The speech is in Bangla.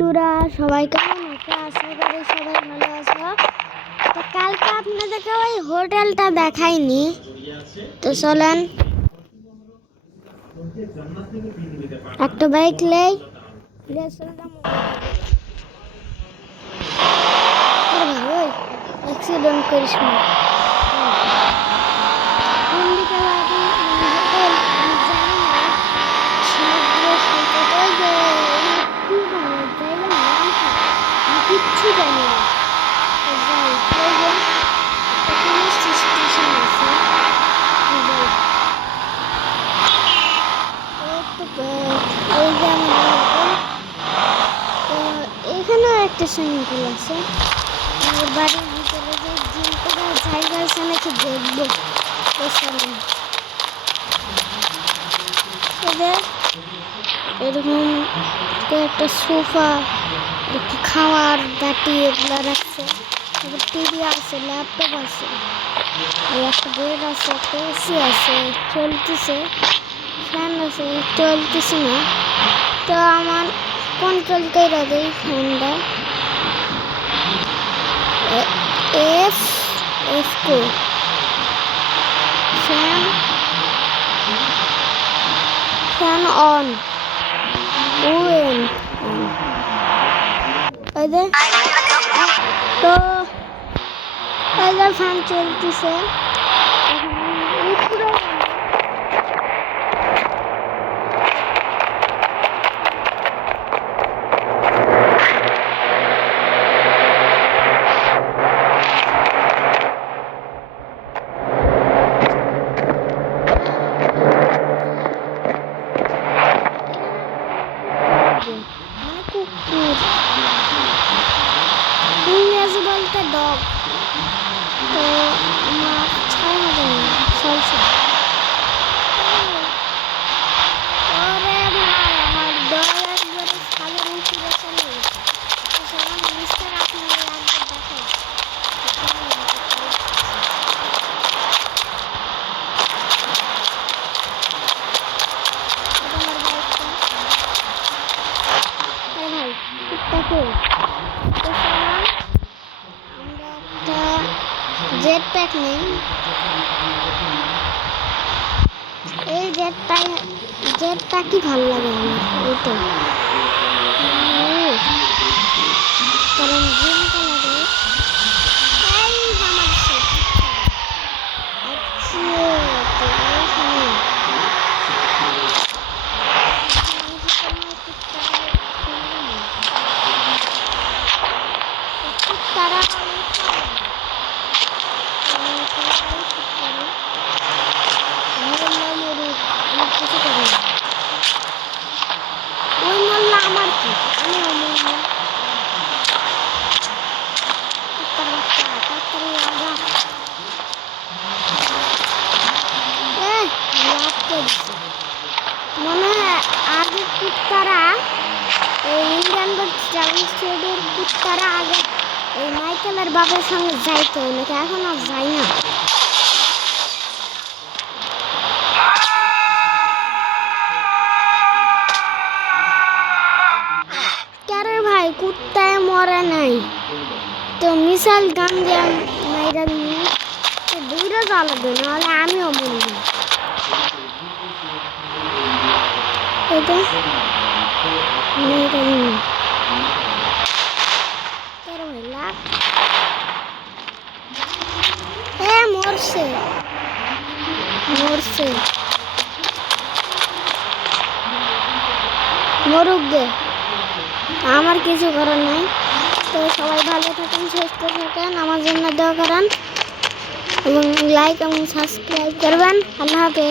বন্ধুরা সবাই কেমন আছো? আশা করি সবাই ভালো আছো। তো কালকে আপনাদেরকে ওই হোটেলটা দেখাইনি, তো চলেন একটা বাইক লেই অ্যাক্সিডেন্ট করিস না। কোন দিকে লাগে হোটেল আমি জানি না। সমুদ্র সৈকত ওই যে কি বলে জায়গা নাম আমি কিচ্ছু জানি না। তো যাই ওই যে একটা পুলিশ স্টেশন আছে, যাই একটু ওই যে আমাদের হোটেল। তো এখানেও একটা সুইমিং পুল আছে। আমার বাড়ির ভিতরে যে জিম করার জায়গা আছে নাকি দেখবো। তো চলেন এরকম একটা সোফা, একটু খাওয়ার বাটি এগুলো রাখছে, তারপর টিভি আছে, ল্যাপটপ আছে, আর একটা বেড আছে, একটা এসি আছে চলতেছে, ফ্যান আছে চলতেছে না। তো আমার কন্ট্রোল করে দেয় ফ্যানটা, এফ এফ কো ফ্যান ফ্যান অন ওয়েন তো ফ্যান চলতেছে। কুকুর ইংরেজি বলতে ডগ। তো আমার 6,000 চলছে। ওরে ভাই আমার ডগ একবারে সাগর উঠে চলে গেছে। সেখানে মিস্টার আপনাদের একবার দেখাই ভাই কুত্তাকে। আমরা একটা জেট প্যাক নেই, এই জেটটা কি ভালো লাগে আমার এইটা, কারণ জিম কালারে এই আমার তারা ওই মোল্লা আমার কি, আমি অমূল্য তাড়াতাড়ি আগা লাভ করছি। মনে হয় আগে কুত্তারা এই ইন্ডিয়ান চ্যালেঞ্জের কুত্তারা আগে এই মাইকেলের বাবার সঙ্গে যাইতো, নাকি এখন আর যায় না। ভাই কুত্তায় মরে নাই তো মিসাইল গান দিয়ে মাইরা নিয়ে দূরে জ্বালাবে, নাহলে আমিও মরব। এটা মরছে মরছে মরুক গে, আমার কিছু করার নাই। তো সবাই ভালো থাকেন, সুস্থ থাকেন, আমার জন্য দোয়া করেন এবং লাইক এবং সাবস্ক্রাইব করবেন। আল্লাহ হাফেজ।